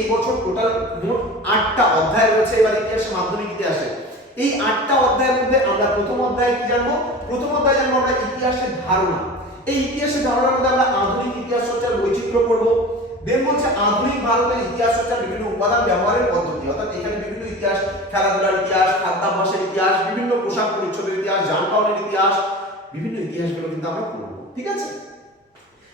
এই বছর টোটাল মোট আটটা অধ্যায় রয়েছে, এবার ইতিহাসে মাধ্যমিক ইতিহাসে। এই আটটা অধ্যায়ের মধ্যে আমরা প্রথম অধ্যায়ে কি জানব? প্রথম অধ্যায়ে জানব আমরা ইতিহাসের ধারণা। এই ইতিহাসের ধারণার মধ্যে আমরা আধুনিক ইতিহাস চর্চার বৈচিত্র্য পড়ব। দেন বলছে আধুনিক ভারতের ইতিহাস চর্চার বিভিন্ন উপাদান ব্যবহারের পদ্ধতি। অর্থাৎ এখানে বিভিন্ন ইতিহাস, খেলাধুলার ইতিহাস, খাদ্যাভ্যাসের ইতিহাস, বিভিন্ন পোশাক পরিচ্ছদের ইতিহাস, যানবাহনের ইতিহাস, বিভিন্ন ইতিহাসগুলো কিন্তু আমরা পড়ব। ঠিক আছে?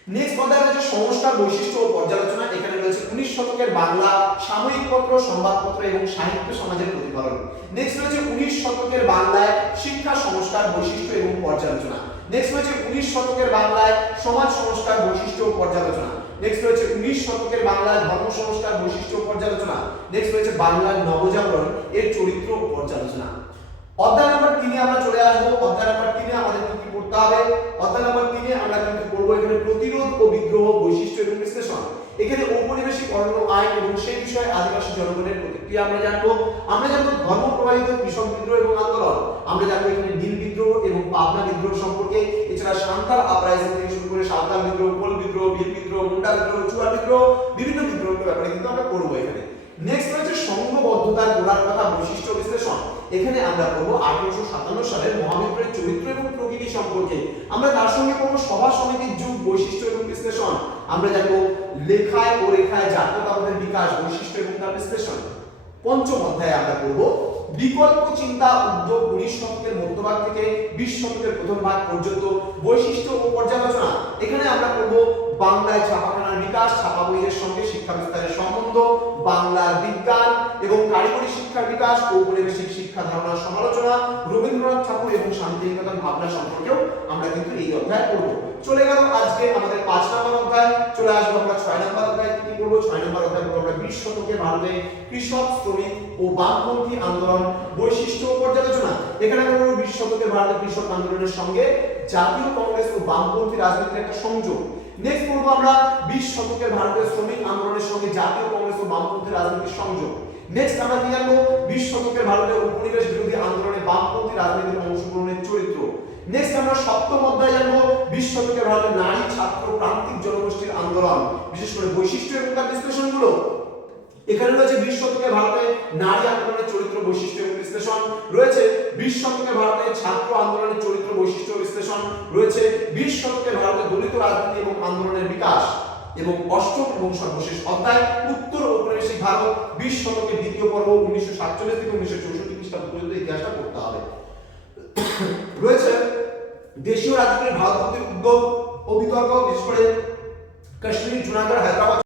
নেক্সট অধ্যায় রয়েছে সংস্কার বৈশিষ্ট্য ও পর্যালোচনা, এখানে রয়েছে উনিশ শতকের বাংলা সাময়িক পত্র, সংবাদপত্র এবং সাহিত্য সমাজের প্রতিফলন। নেক্সট রয়েছে উনিশ শতকের বাংলায় শিক্ষা সংস্কার বৈশিষ্ট্য এবং পর্যালোচনা। নেক্সট রয়েছে উনিশ শতকের বাংলায় সমাজ সংস্কার বৈশিষ্ট্য ও পর্যালোচনা। নেক্সট রয়েছে উনিশ শতকের বাংলায় ধর্ম সংস্কার বৈশিষ্ট্য পর্যালোচনা। নেক্সট রয়েছে বাংলার নবজাগরণ, এর চরিত্র পর্যালোচনা। অধ্যায় নাম্বার তিনে আমরা চলে আসব। অধ্যায় নাম্বার তিনে আমাদের কি পড়তে হবে? অধ্যায় নাম্বার তিনে আমরা কিন্তু বৈশিষ্ট্য এবং বিশ্লেষণ। এখানে ঔপনিবেশিক অরণ্য, আইন এবং সেই বিষয়ে আদিবাসী জনগণের প্রতিক্রিয়া আমরা জানব। আমরা জানব ধর্ম প্রবাহিত কৃষক বিদ্রোহ এবং আন্দোলন। আমরা জানব এখানে নীল বিদ্রোহ এবং পাবনা বিদ্রোহ সম্পর্কে। এছাড়া সান্তাল আপরাইজিং থেকে শুরু করে সাঁতাল বিদ্রোহ, কোল বিদ্রোহ, ভীল বিদ্রোহ, মুন্ডা বিদ্রোহ, চুয়া বিদ্রোহ, বিভিন্ন বিদ্রোহের ব্যাপারে কিন্তু আমরা করব এখানে। নেক্সট রয়েছে সংঘবদ্ধতার গোড়ার কথা বৈশিষ্ট্য বিশ্লেষণ। এখানে আমরা পড়ব আঠারোশো সাতান্ন সালের মহাবিদ্রোহের চরিত্র এবং প্রকৃতি সম্পর্কে। আমরা তার সঙ্গে পড়ব সভা সমিতির যুগ, বৈশিষ্ট্য এবং বিশ্লেষণ। আমরা জানব লেখায় ও রেখায় জাতীয়তাবাদের বিকাশ, বৈশিষ্ট্য এবং তার বিশ্লেষণ। পঞ্চম অধ্যায়ে আমরা পড়ব বিকল্প চিন্তা উদ্যোগ উনিশ শতকের মধ্যভাগ থেকে বিশ শতকের প্রথম ভাগ পর্যন্ত বৈশিষ্ট্য ও পর্যালোচনা। এখানে আমরা পড়ব বাংলায় ছাপাখানার বিকাশ, ছাপা বইয়ের সঙ্গে শিক্ষা বিস্তারের বাংলার বিজ্ঞান এবং কারিগরি শিক্ষার বিকাশ, ঔপনিবেশিক শিক্ষা ধারণার সমালোচনা, রবীন্দ্রনাথ ঠাকুর এবং শান্তিনিকেতন ভাবনা সম্পর্কেও আমরা কিন্তু এই অধ্যায় পড়ব। চলে গেল আজকে আমাদের পাঁচ নম্বর অধ্যায়। চলে আসব আমরা ছয় নম্বর অধ্যায়। কি কি পড়ব? ছয় নম্বর অধ্যায় পড়ব আমরা বিশ শতকে ভারতে কৃষক, শ্রমিক ও বামপন্থী আন্দোলন বৈশিষ্ট্য পর্যালোচনা। এখানে আমরা বিশ শতকে ভারতের কৃষক আন্দোলনের সঙ্গে জাতীয় কংগ্রেস ও বামপন্থী রাজনীতির একটা সংযোগ। নেক্সট পড়ব আমরা বিশ শতকের ভারতের শ্রমিক আন্দোলনের সঙ্গে জাতীয় ও বামপন্থী রাজনীতির সংযোগ। নেক্সট আমরা কি জানব বিশ শতকের ভারতের উপনিবেশ বিরোধী আন্দোলনে বামপন্থী রাজনীতির অংশগ্রহণের চরিত্র। নেক্সট আমরা সপ্তম অধ্যায় জানব বিশ শতকের ভারতের নারী ছাত্র প্রান্তিক জনগোষ্ঠীর আন্দোলন, বিশেষ করে বৈশিষ্ট্য এবং তার বিশ্লেষণগুলো। এখানে রয়েছে বিশ শতকে ভারতে নারী আন্দোলনের চরিত্র, বৈশিষ্ট্য এবং বিশ্লেষণ। রয়েছে বিশ শতকে ভারতে ছাত্র আন্দোলনের চরিত্র, বৈশিষ্ট্য বিশ্লেষণ। রয়েছে বিশ শতকে ভারতে দলিত রাজনীতি এবং আন্দোলনের বিকাশ। এবং অষ্টম এবং সর্বশেষ অধ্যায়, উত্তর ঔপনিবেশিক ভারত, বিশ শতকের দ্বিতীয় পর্ব, উনিশশো সাতচল্লিশ থেকে উনিশশো চৌষট্টি খ্রিস্টাব্দ পর্যন্ত ইতিহাসটা পড়তে হবে। রয়েছে দেশীয় রাজনীতির ভারতের উদ্যোগ ও বিতর্ক বিশেষ করে কাশ্মীর, জুনাগড়, হায়দ্রাবাদ